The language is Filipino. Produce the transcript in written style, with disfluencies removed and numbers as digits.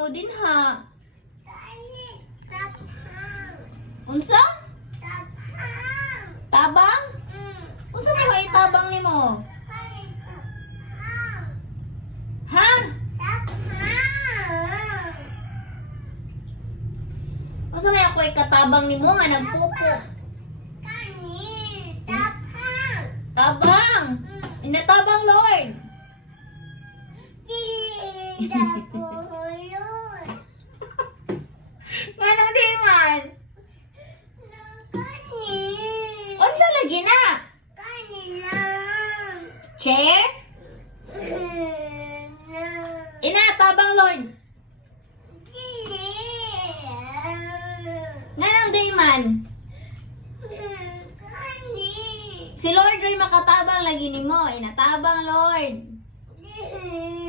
mo din ha. Kani tapang. Unsa? Tapang. Tabang? Unsa may hoy tabang nimo? Kani tapang. Ha? Tapang. Unsa may ako katabang nimo nga nagpupo? Kani tapang. Tabang. Inatabang Lord. Dili dapulot. Manong di man. Kani. Unsa lagi na? Kani lang. Chair? Inatabang Lord. Dili. Nganong di man? Kani. Si Lord ray makatabang lagi nimo. Inatabang Lord. Dili.